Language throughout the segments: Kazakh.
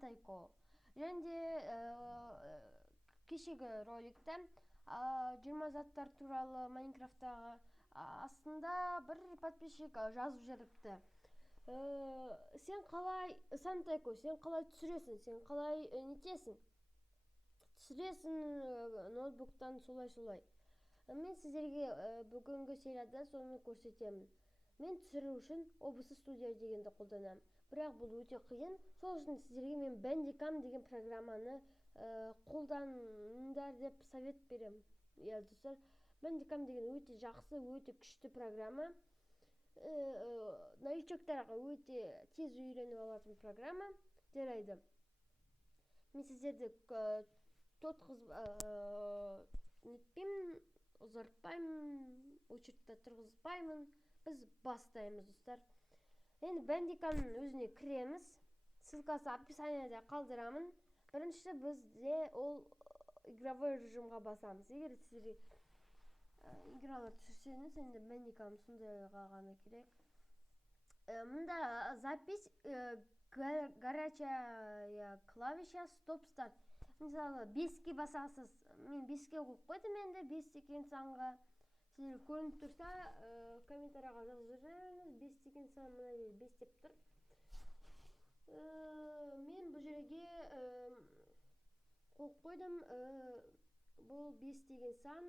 Сантайко. Және де кешегі роликте 20 заттар туралы Майнкрафттағы астында бір подписчик жазып жүріпті. Сен қалай, Сантайко, сен қалай түсіресің, сен қалай нетесің? Түсіресің ноутбуктан солай. Мен сіздерге бүгінгі серияда соны көрсетемін. Мен түсіру үшін OBS Studio дегенді қолданамын. Бірақ бұл өте қиын. Сол үшін сіздерге мен Bandicam деген программаны қолданыңдар деп совет беремін. Достар, Bandicam деген өте жақсы, өте күшті программа. Новичоктарға өте тез үйреніп алатын программа. Жарайды. Мен сіздерді нетпеймін, ұзартпаймын, очередьте тұрғызбаймын. Біз бастаймыз, достар. Енді Bandicamның өзіне кіреміз. Ссылкасы описаниеде қалдырамын. Бірінші бізде ол игровой режимға басамыз. Егер сіздер игралар түсірсеңіз, енді Bandicam сондайға ғана керек. Мұнда запись горячая клавиша стоп-старт. Мысалы 5-ке басасыз. Мен 5-ке қойып қойдым енді 5 деген санға. Сіздер көрініп тұрса, комментарияға жазып жүріңіз. 5 деген сан мына жерде 5 деп тұр. Мен бұл жерге қойып қойдым. Бұл 5 деген сан.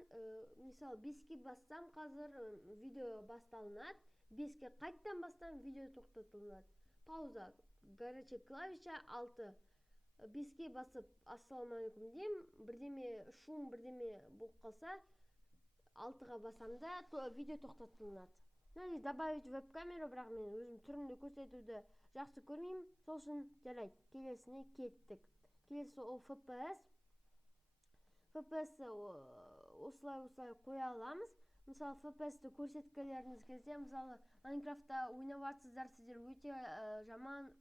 Мысалы 5-ке бассам, қазір видео басталынады. 5-ке қайттан бастам, видео тоқтатылынады. Пауза. Горячая клавиша 6. 5-ке басып ассалаумағалейкум дейм, бірдеме шум, бірдеме болып қалса, 6-ға басамда видео тоқтатылынады. Мына добавить веб-камеру, бірақ мен өзім түрімді көрсетуді жақсы көрмеймін. Сол үшін жарайды. Келесіне кеттік. Келесі ол FPS. FPS-ті осылай қоя аламыз. Мысалы FPS-ті көрсеткілеріңіз келсе, мысалы Майнкрафтта ойнап жатсыздар, сіздер өте жаман,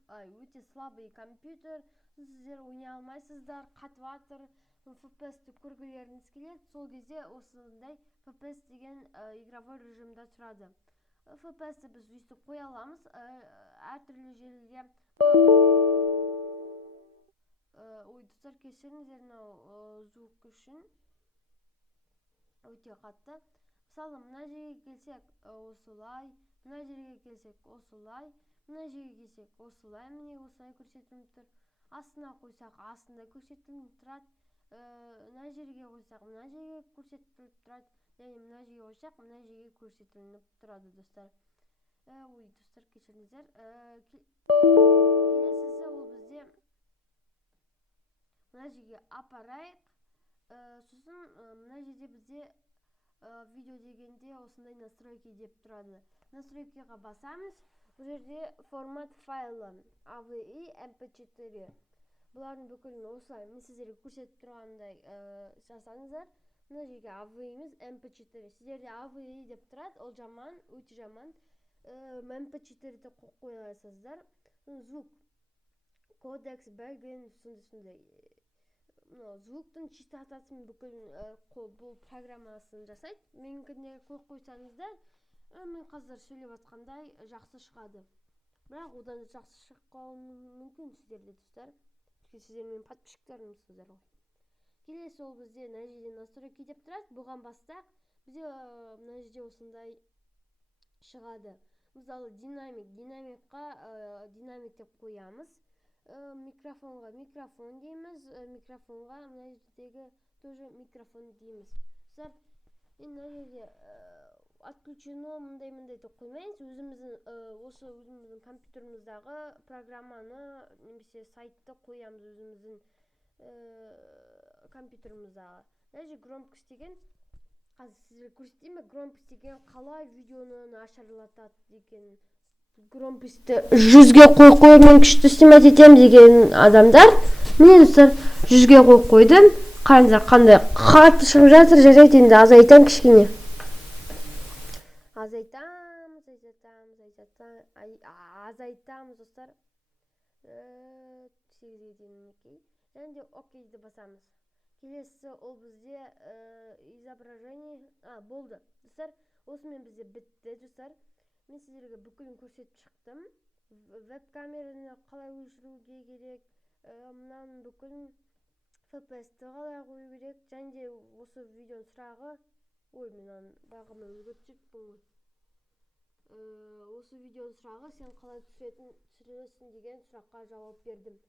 өте слабый компьютер, сіздер ойнай алмайсыздар, қатып жатыр, FPS-ті көргілеріңіз келеді. Сол кезде осындай FPS деген игровой режимда тұрады. FPS-ті біз өйстіп қоя аламыз әртүрлі желіге. Достар, кешіріңіздер, мынау звук үшін өте қатты. Мысалы, мына жерге келсек осылай, мына жерге келсек осылай, мына жерге келсек осылай, міне осылай көрсетіліп тұр. Астына қойсақ, астында көрсетіліп тұрады. Мына жерге қойсақ, мына жерге көрсетіліп тұрады. Және мына жерге қойсақ, мына жерге көрсетіліп тұрады, достар. Достар, кешіріңіздер. Келесісі ол бізде мына жерге апарайық. Сосын мына жерде бізде видео дегенде осындай настройки деп тұрады. Настройкиға басамыз. Бұл жерде формат файлы AVI MP4. Бұлардың бүкілін осылай мен сіздерге көрсетіп тұрғандай жасаңыздар. Мына жерге AVI-міз MP4. Сіздерде AVI деп тұрады. Ол жаман, өте жаман. MP4-ді қойып қоясыздар. Звук, кодекс, бәлген, сондай. Звуктың частотасын бүкіл бұл программасын жасайды. Менікіне қойып қойсаңыздар, мен қазір сөйлеп жатқандай жақсы шығады. Бірақ одан жақсы шықпауы мүмкін сіздерде, достар. Сіздер менің подписчиктерімсіздер ғой. Келесі ол бізде мына жерде настройки деп тұрады. Бұған бастақ, бізде мына жерде осындай шығады. Мысалы, динамикқа динамик деп қоямыз. Микрофонға микрофон дейміз, микрофонға мына жердегі тоже микрофон дейміз. Достар, мына жерде отключено мындай деп қоймайыныз. Өзіміздің компьютеріміздағы программаны немесе сайтты қоямыз өзіміздің компьютеріміздағы. Мына жерде громкость деген, қазір сіздерге көрсетейін, громкость деген қалай видеоны нашарлатады деген. Громкостьті 100-ге қойып мен күшті снимать етем деген адамдар, міне достар 100-ге қойып қойдым. Қараңыздар қандай қатты шығып жатыр. Жарайды, енді азайтам кішкене. Азайтамыз достар. 8-ге дейін және де окейді басамыз. Келесі ол бізде изображение болды. Достар, осымен бізде бітті, достар. Мен сіздерге бүкілін көрсетіп шықтым. Веб-камераны қалай өшіруге керек, мынан бүкіл FPS-ті қалай қою керек, және де осы видеоның сұрағы, ой, мен бағыма өзгертіп жүріппін ғой. Осы видеоның сұрағы сен қалай түсіресің деген сұраққа жауап бердім.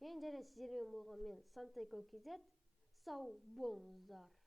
Енді жарайды, сіздермен болған мен Сантайко KZ. Сау болыңыздар.